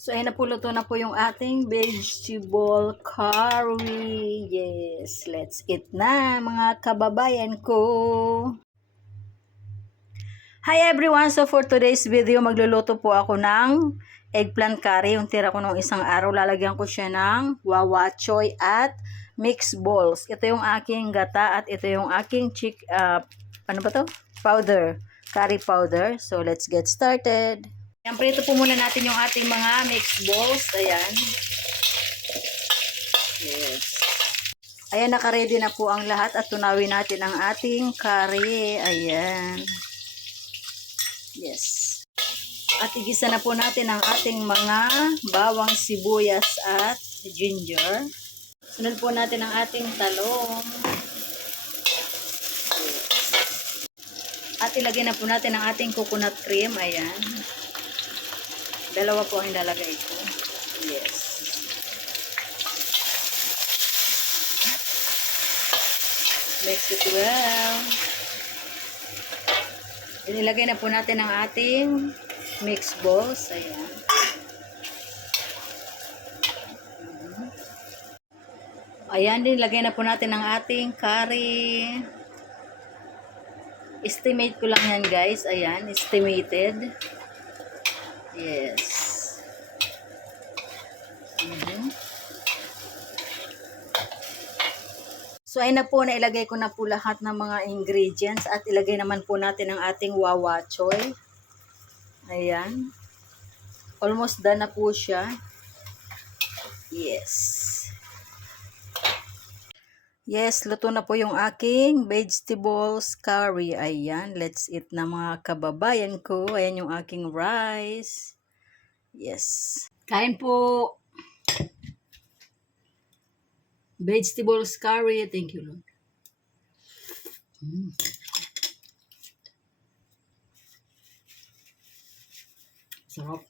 So, ayun na po, luto na po yung ating vegetable curry. Yes, let's eat na, mga kababayan ko. Hi everyone! So, for today's video, magluluto po ako ng eggplant curry. Yung tira ko nung isang araw, lalagyan ko siya ng wawa choy at mixed balls. Ito yung aking gata at ito yung aking ano ba to? Powder. Curry powder. So, let's get started. Ayan, prito po muna natin yung ating mga mixed balls. Ayan. Yes. Ayan, naka-ready na po ang lahat at tunawin natin ang ating curry. Ayan. Yes. At igisa na po natin ang ating mga bawang, sibuyas at ginger. Sunod po natin ang ating talong. At ilagay na po natin ang ating coconut cream. Ayan. Dalawa po ang ilalagay ko. Yes. Mix it well. Inilagay na po natin ang ating mixed balls. Ayan. Ayan, nilagay na po natin ang ating curry. Estimate ko lang yan, guys. Ayan, estimated. Yes. So, ayun na po, nailagay ko na po lahat ng mga ingredients at ilagay naman po natin ang ating wawa choy. Ayan. Almost done na po siya. Yes. Yes, luto na po yung aking vegetables curry. Ayan, let's eat na mga kababayan ko. Ayan yung aking rice. Yes. Kain po. Vegetables curry. Thank you, Lord. Sarap.